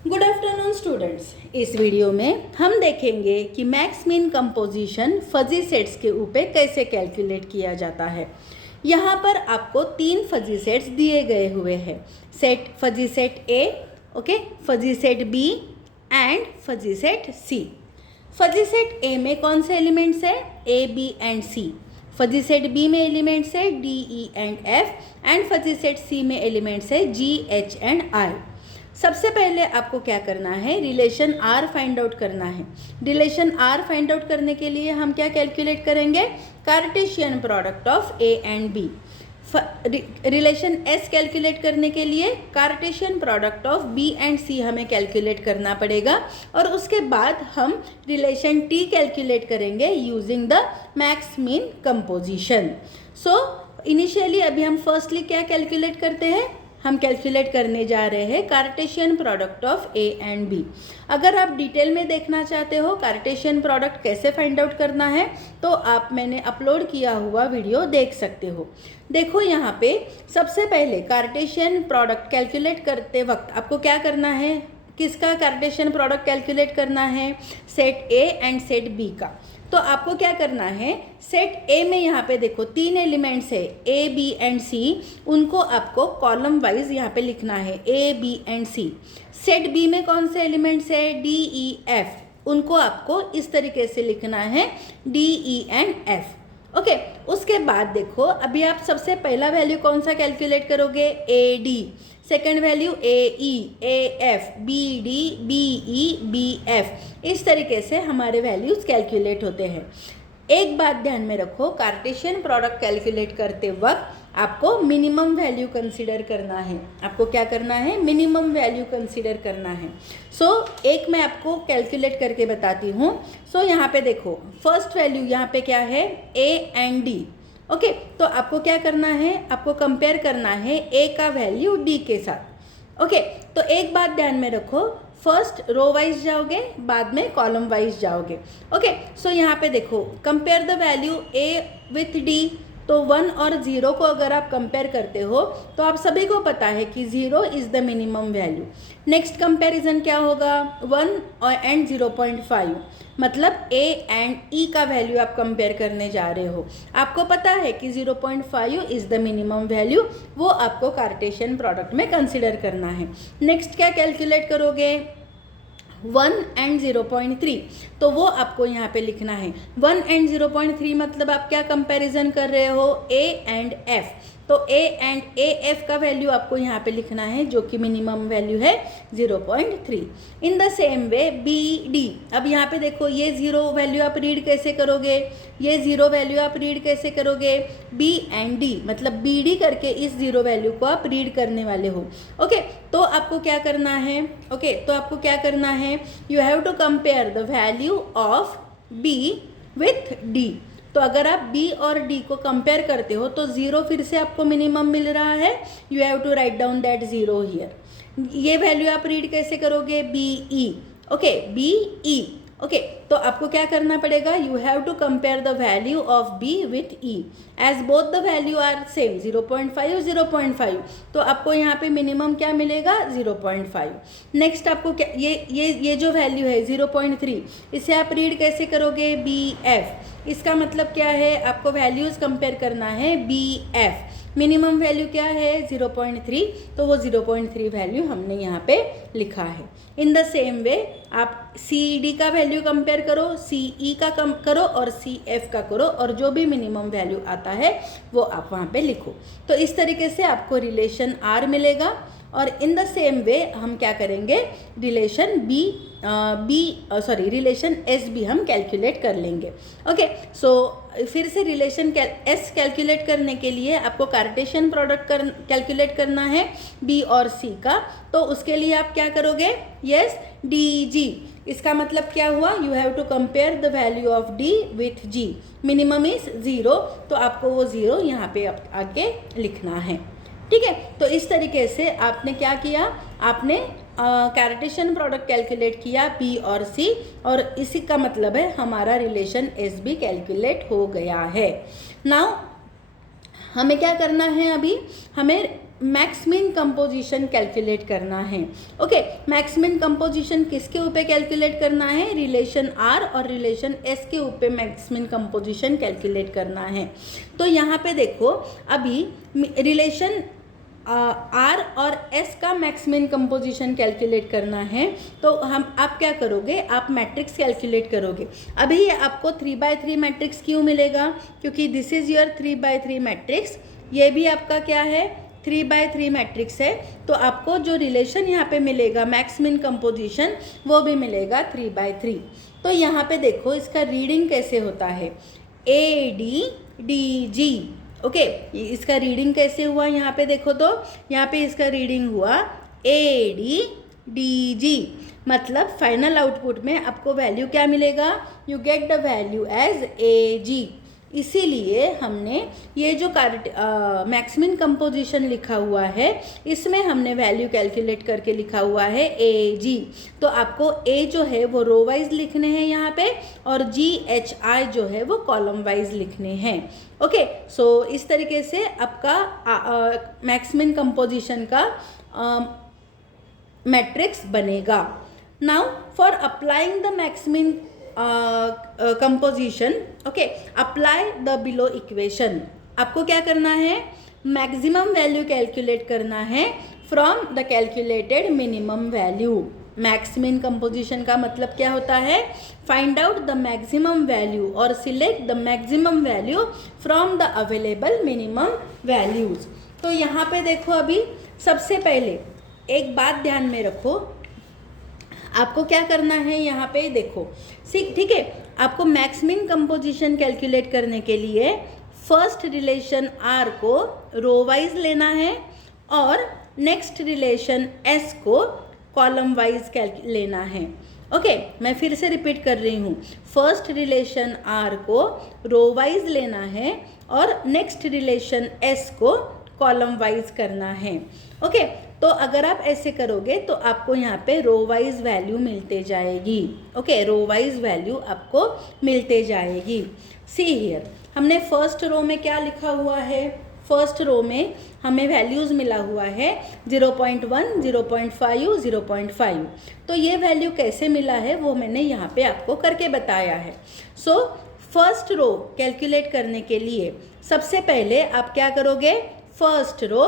Good afternoon students. इस video में हम देखेंगे कि max min composition fuzzy sets के ऊपर कैसे कैलकुलेट किया जाता है। यहाँ पर आपको 3 फजी सेट्स दिए गए हुए हैं। Fuzzy set A, okay, fuzzy set B and fuzzy set C. Fuzzy set A में कौन से एलिमेंट्स है? A, B and C. Fuzzy set B में एलिमेंट्स है D, E and F and fuzzy set C में elements है जी, H and I. सबसे पहले आपको क्या करना है? रिलेशन आर फाइंड आउट करना है। रिलेशन आर फाइंड आउट करने के लिए हम क्या कैलकुलेट करेंगे? Cartesian product of A and B. Relation S calculate करने के लिए Cartesian product of B and C हमें कैलकुलेट करना पड़ेगा और उसके बाद हम रिलेशन टी कैलकुलेट करेंगे using the max min composition. So initially अभी हम फर्स्टली क्या कैलकुलेट करते हैं? हम कैलकुलेट करने जा रहे हैं Cartesian product of A and B. अगर आप डिटेल में देखना चाहते हो कार्टेशियन प्रोडक्ट कैसे फाइंड आउट करना है तो आप मैंने अपलोड किया हुआ वीडियो देख सकते हो। देखो यहाँ पे सबसे पहले कार्टेशियन प्रोडक्ट कैलकुलेट करते वक्त आपको क्या करना है? किसका कार्टेशियन प्रोडक्ट कैलकुलेट करना है? Set A and set B का। तो आपको क्या करना है? सेट ए में यहाँ पे देखो 3 एलिमेंट्स है ए, बी एंड सी। उनको आपको कॉलम वाइज यहाँ पे लिखना है A, B and C. Set B में कौन से एलिमेंट्स है? D, E, F. उनको आपको इस तरीके से लिखना है D, E and F. Okay, उसके बाद देखो अभी आप सबसे पहला वैल्यू कौन सा कैलकुलेट करोगे? ए, डी। सेकेंड वैल्यू ए, ई, ए, एफ, बी, डी, बी, ई, बी, एफ। इस तरीके से हमारे वैल्यूज कैलकुलेट होते हैं। एक बात ध्यान में रखो, कार्टेशियन प्रोडक्ट कैलकुलेट करते वक्त आपको मिनिमम वैल्यू कंसीडर करना है। आपको क्या करना है? मिनिमम वैल्यू कंसीडर करना है। एक मैं आपको कैलकुलेट करके बताती हूँ। यहाँ पे देखो फर्स्ट वैल्यू यहाँ पे क्या है? A and D. ओके, तो आपको क्या करना है? आपको कंपेयर करना है ए का वैल्यू डी के साथ। ओके, तो एक बात ध्यान में रखो, फर्स्ट रो वाइज जाओगे, बाद में कॉलम वाइज जाओगे। ओके, यहाँ पे देखो compare the value A with D. तो 1 और 0 को अगर आप कंपेयर करते हो तो आप सभी को पता है कि 0 is the minimum value. Next comparison क्या होगा? 1 और एंड 0.5, मतलब ए एंड ई का वैल्यू आप कंपेयर करने जा रहे हो। आपको पता है कि 0.5 इज़ द मिनिमम वैल्यू, वो आपको कार्टेशियन प्रोडक्ट में कंसिडर करना है। नेक्स्ट क्या कैलकुलेट करोगे? 1 एंड 0.3, तो वो आपको यहाँ पे लिखना है। 1 एंड 0.3 मतलब आप क्या कंपैरिजन कर रहे हो? A and F. तो ए एंड ए एफ का वैल्यू आपको यहाँ पे लिखना है जो कि मिनिमम वैल्यू है 0.3। In the same way B, D. अब यहाँ पे देखो ये 0 वैल्यू आप रीड कैसे करोगे? ये 0 वैल्यू आप रीड कैसे करोगे? बी एंड डी, मतलब बी डी करके इस 0 वैल्यू को आप रीड करने वाले हो। ओके, तो आपको क्या करना है? तो आपको क्या करना है? You have to compare the value of B with D. तो अगर आप बी और डी को कंपेयर करते हो तो 0 फिर से आपको मिनिमम मिल रहा है। You have to write down that 0 here. ये वैल्यू आप रीड कैसे करोगे? B E. Okay, B E. Okay, तो आपको क्या करना पड़ेगा? You have to compare the value of B with E as both the value are same 0.5 0.5। तो आपको यहाँ पे मिनिमम क्या मिलेगा? 0.5। नेक्स्ट आपको क्या ये जो वैल्यू है 0.3, इसे आप रीड कैसे करोगे? B F. इसका मतलब क्या है? आपको वैल्यूज कंपेयर करना है बी एफ। मिनिमम वैल्यू क्या है? 0.3, तो वो 0.3 वैल्यू हमने यहाँ पे लिखा है। इन द सेम वे आप सी डी का वैल्यू कंपेयर करो, सी ई का कम करो और सी एफ का करो और जो भी मिनिमम वैल्यू आता है वो आप वहाँ पे लिखो। तो इस तरीके से आपको रिलेशन आर मिलेगा। और इन द सेम वे हम क्या करेंगे? रिलेशन रिलेशन एस भी हम कैलकुलेट कर लेंगे। ओके, फिर से रिलेशन एस कैलकुलेट करने के लिए आपको कार्टेशियन प्रोडक्ट कैलकुलेट करना है बी और सी का। तो उसके लिए आप क्या करोगे? Yes, D G. इसका मतलब क्या हुआ? You have to compare the value of D with G. Minimum is 0, तो आपको वो 0 यहाँ पे आके लिखना है। ठीक है, तो इस तरीके से आपने क्या किया? आपने कार्टेशियन प्रोडक्ट कैलकुलेट किया बी और सी, और इसी का मतलब है हमारा रिलेशन एस भी कैलकुलेट हो गया है। नाउ हमें क्या करना है? अभी हमें मैक्स मीन कंपोजिशन कैलकुलेट करना है। ओके, मैक्स मीन कंपोजिशन किसके ऊपर कैलकुलेट करना है? रिलेशन आर और रिलेशन एस के ऊपर मैक्स मीन कंपोजिशन कैलकुलेट करना है। तो यहाँ पे देखो, अभी रिलेशन आर और एस का मैक्स मीन कंपोजिशन कैलकुलेट करना है। तो आप क्या करोगे? आप मैट्रिक्स कैलकुलेट करोगे। अभी ये आपको 3x3 मैट्रिक्स क्यों मिलेगा? क्योंकि this is your 3x3 matrix, ये भी आपका क्या है? 3x3 मैट्रिक्स है। तो आपको जो रिलेशन यहाँ पे मिलेगा मैक्स मीन कंपोजिशन, वो भी मिलेगा 3x3। तो यहाँ पे देखो इसका रीडिंग कैसे होता है, ADDG। ओके, इसका रीडिंग कैसे हुआ यहाँ पे देखो, तो यहाँ पे इसका रीडिंग हुआ ADDG। मतलब फाइनल आउटपुट में आपको वैल्यू क्या मिलेगा? You get the value as AG। इसीलिए हमने ये जो मैक्स मीन कंपोजिशन लिखा हुआ है, इसमें हमने वैल्यू कैलकुलेट करके लिखा हुआ है AG। तो आपको A जो है वो रो वाइज लिखने हैं यहाँ पे, और GHI जो है वो कॉलम वाइज लिखने हैं। ओके, सो इस तरीके से आपका मैक्स मीन कंपोजिशन का मैट्रिक्स बनेगा। Now for applying the max min composition, okay, apply the below equation. आपको क्या करना है? मैक्सिमम वैल्यू कैलकुलेट करना है from the calculated minimum value. Max min composition का मतलब क्या होता है? Find out the maximum value और select the maximum value from the available minimum values. तो यहाँ पे देखो, अभी सबसे पहले एक बात ध्यान में रखो, आपको क्या करना है यहाँ पे देखो, ठीक है, आपको मैक्स मीन कंपोजिशन कैलकुलेट करने के लिए फर्स्ट रिलेशन आर को रो वाइज लेना है और नेक्स्ट रिलेशन एस को कॉलम वाइज लेना है। ओके, मैं फिर से रिपीट कर रही हूँ, फर्स्ट रिलेशन आर को रो वाइज लेना है और नेक्स्ट रिलेशन एस को कॉलम वाइज करना है। ओके, तो अगर आप ऐसे करोगे तो आपको यहाँ पे रो वाइज वैल्यू मिलते जाएगी। ओके, रो वाइज वैल्यू आपको मिलते जाएगी। सी हियर, हमने फर्स्ट रो में क्या लिखा हुआ है? फर्स्ट रो में हमें वैल्यूज़ मिला हुआ है 0.1, 0.5, 0.5। तो ये वैल्यू कैसे मिला है वो मैंने यहाँ पे आपको करके बताया है। सो फर्स्ट रो कैलकुलेट करने के लिए सबसे पहले आप क्या करोगे? फर्स्ट रो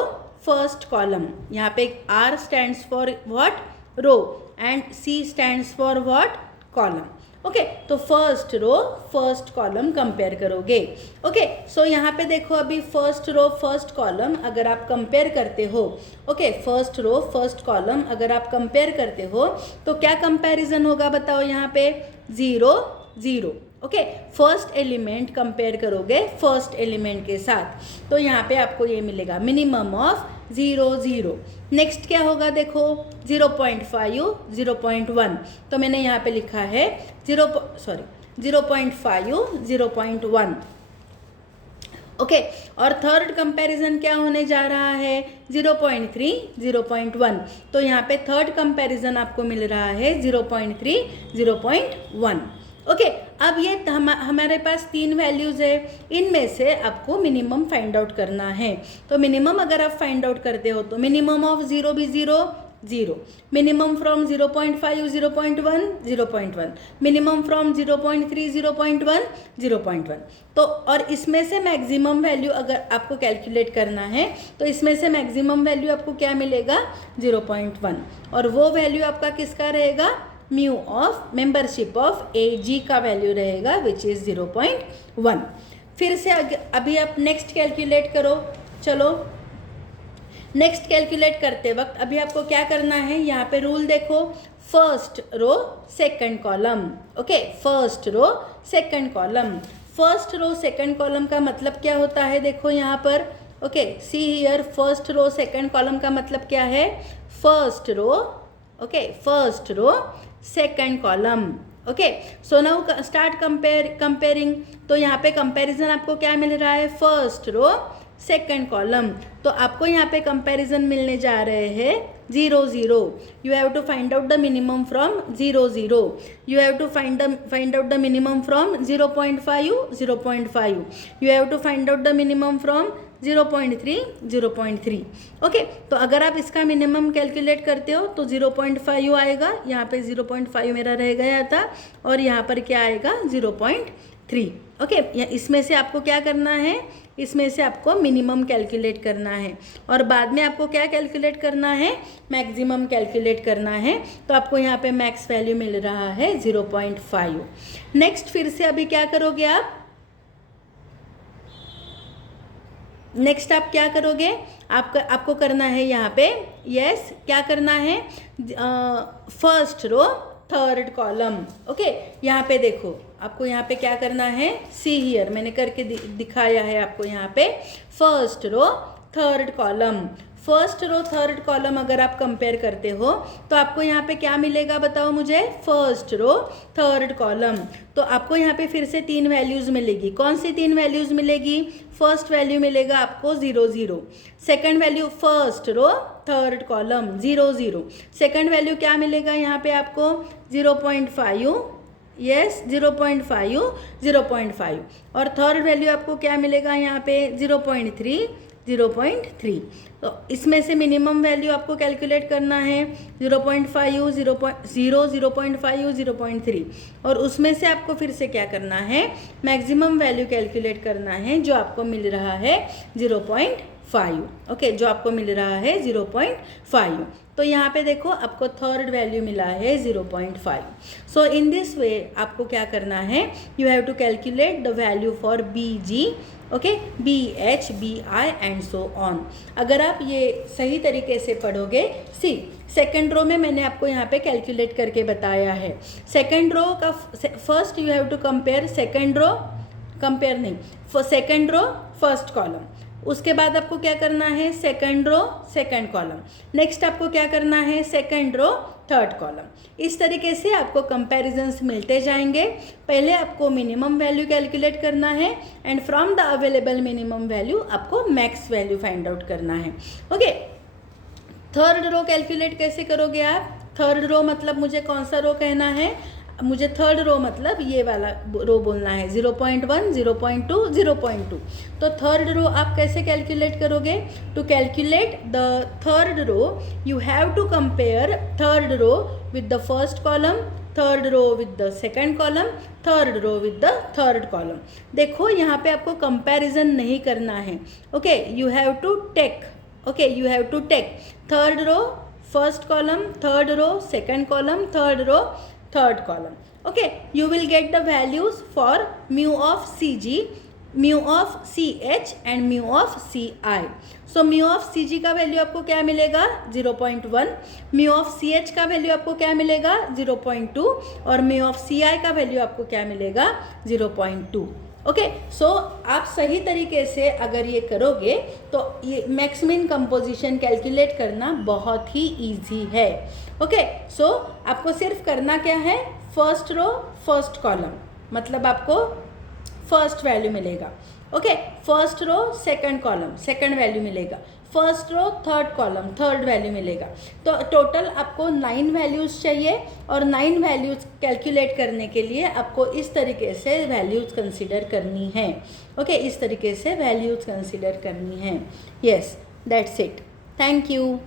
फर्स्ट कॉलम, यहाँ पे R stands for what? Row, and C stands for what? Column. Okay, तो first row first column compare करोगे। ओके, सो यहाँ पे देखो, अभी फर्स्ट रो फर्स्ट कॉलम अगर आप कंपेयर करते हो, okay, first row first column अगर आप कंपेयर करते हो तो क्या कंपैरिजन होगा बताओ? यहाँ पे 0 0। ओके, फर्स्ट एलिमेंट कंपेयर करोगे फर्स्ट एलिमेंट के साथ, तो यहाँ पे आपको ये मिलेगा मिनिमम ऑफ 0 0। नेक्स्ट क्या होगा देखो? 0.5, 0.1। तो मैंने यहाँ पे लिखा है 0.5, 0.1। ओके, और थर्ड कंपैरिजन क्या होने जा रहा है? 0.3, 0.1। तो यहाँ पे थर्ड कंपैरिजन आपको मिल रहा है 0.3, 0.1। ओके, अब ये हमारे पास 3 वैल्यूज़ है, इनमें से आपको मिनिमम फाइंड आउट करना है। तो मिनिमम अगर आप फाइंड आउट करते हो तो मिनिमम ऑफ 0 भी 0 0, मिनिमम फ्रॉम 0.5, 0.1, 0.1, मिनिमम फ्रॉम 0.3, 0.1, 0.1। तो और इसमें से मैक्सिमम वैल्यू अगर आपको कैलकुलेट करना है तो इसमें से मैक्सिमम वैल्यू आपको क्या मिलेगा? 0.1, और वो वैल्यू आपका किसका रहेगा? Mu of membership of AG का वैल्यू रहेगा, विच इज़ 0.1। फिर से अभी आप नेक्स्ट कैलकुलेट करो। चलो, नेक्स्ट कैलकुलेट करते वक्त अभी आपको क्या करना है? यहाँ पे रूल देखो, first row second column. Okay, first row second column. First row second column का मतलब क्या होता है? देखो यहाँ पर, okay, see here, first row second column का मतलब क्या है? First row, okay, first row second column. Okay, so now start comparing. तो यहाँ पे कंपैरिजन आपको क्या मिल रहा है? First row second column. तो आपको यहाँ पे कंपैरिजन मिलने जा रहे हैं 0 0। You have to find out the minimum from 0 0। You have to find out the minimum from 0.5, 0.5। You have to find out the minimum from 0.3, 0.3। Okay, तो अगर आप इसका मिनिमम कैलकुलेट करते हो तो 0.5 आएगा, यहाँ पे 0.5 मेरा रह गया था और यहाँ पर क्या आएगा 0.3। ओके, इसमें से आपको क्या करना है, इसमें से आपको मिनिमम कैलकुलेट करना है और बाद में आपको क्या कैलकुलेट करना है, मैक्सिमम कैलकुलेट करना है। तो आपको यहाँ पे मैक्स वैल्यू मिल रहा है 0.5। नेक्स्ट फिर से अभी क्या करोगे आप, नेक्स्ट आप क्या करोगे, आपको करना है यहाँ पे, यस क्या करना है, first row third column. Okay, यहाँ पे देखो आपको यहाँ पे क्या करना है, सी हियर मैंने करके दिखाया है आपको यहाँ पे, first row third column. First row third column अगर आप कंपेयर करते हो तो आपको यहाँ पे क्या मिलेगा बताओ मुझे, फर्स्ट रो थर्ड कॉलम। तो आपको यहाँ पे फिर से 3 वैल्यूज़ मिलेगी। कौन सी 3 वैल्यूज़ मिलेगी, फर्स्ट वैल्यू मिलेगा आपको 0 0, second value first row third column 0 0, second value क्या मिलेगा यहाँ पे आपको 0.5, यस 0.5, 0.5 और थर्ड वैल्यू आपको क्या मिलेगा यहाँ पे 0.3, 0.3। तो इसमें से मिनिमम वैल्यू आपको कैलकुलेट करना है 0.5, 0.0, 0.5, 0.3 और उसमें से आपको फिर से क्या करना है, मैक्सिमम वैल्यू कैलकुलेट करना है जो आपको मिल रहा है 0.5। ओके, जो आपको मिल रहा है 0.5। तो यहाँ पे देखो आपको थर्ड वैल्यू मिला है 0.5। सो इन दिस वे आपको क्या करना है, you have to calculate the value for B G, okay, B H, B I and so on. अगर आप ये सही तरीके से पढ़ोगे, सी सेकेंड रो में मैंने आपको यहाँ पे कैलकुलेट करके बताया है। सेकेंड रो का first you have to compare second row, compare नहीं, सेकेंड रो फर्स्ट कॉलम, उसके बाद आपको क्या करना है, second row second column, next आपको क्या करना है, सेकंड रो थर्ड कॉलम। इस तरीके से आपको कंपैरिजंस मिलते जाएंगे। पहले आपको मिनिमम वैल्यू कैलकुलेट करना है and from the available minimum value आपको मैक्स वैल्यू फाइंड आउट करना है। ओके, थर्ड रो कैलकुलेट कैसे करोगे आप, थर्ड रो मतलब मुझे कौन सा रो कहना है, मुझे थर्ड रो मतलब ये वाला रो बोलना है 0.1, 0.2, 0.2। तो थर्ड रो आप कैसे कैलकुलेट करोगे, to calculate the third row you have to compare third row with the first column, third row with the second column, third row with the third column. देखो यहाँ पे आपको कंपैरिजन नहीं करना है। Okay, you have to take, okay you have to take third row first column, third row second column, third row third column. Okay, you will get the values for mu of CG, mu of CH and mu of CI. So mu of CG का value आपको क्या मिलेगा 0.1, mu of CH का value आपको क्या मिलेगा 0.2 और mu of CI का वैल्यू आपको क्या मिलेगा 0.2। ओके, सो आप सही तरीके से अगर ये करोगे तो ये मैक्सिमम कंपोजिशन कैलकुलेट करना बहुत ही इजी है। ओके, सो आपको सिर्फ करना क्या है, फर्स्ट रो फर्स्ट कॉलम मतलब आपको फर्स्ट वैल्यू मिलेगा। Okay, first row second column second value मिलेगा, first row third column third value मिलेगा। तो टोटल आपको 9 वैल्यूज़ चाहिए और 9 वैल्यूज़ कैलकुलेट करने के लिए आपको इस तरीके से वैल्यूज़ कंसीडर करनी है। ओके, इस तरीके से वैल्यूज़ कंसीडर करनी है। Yes, that's it, thank you.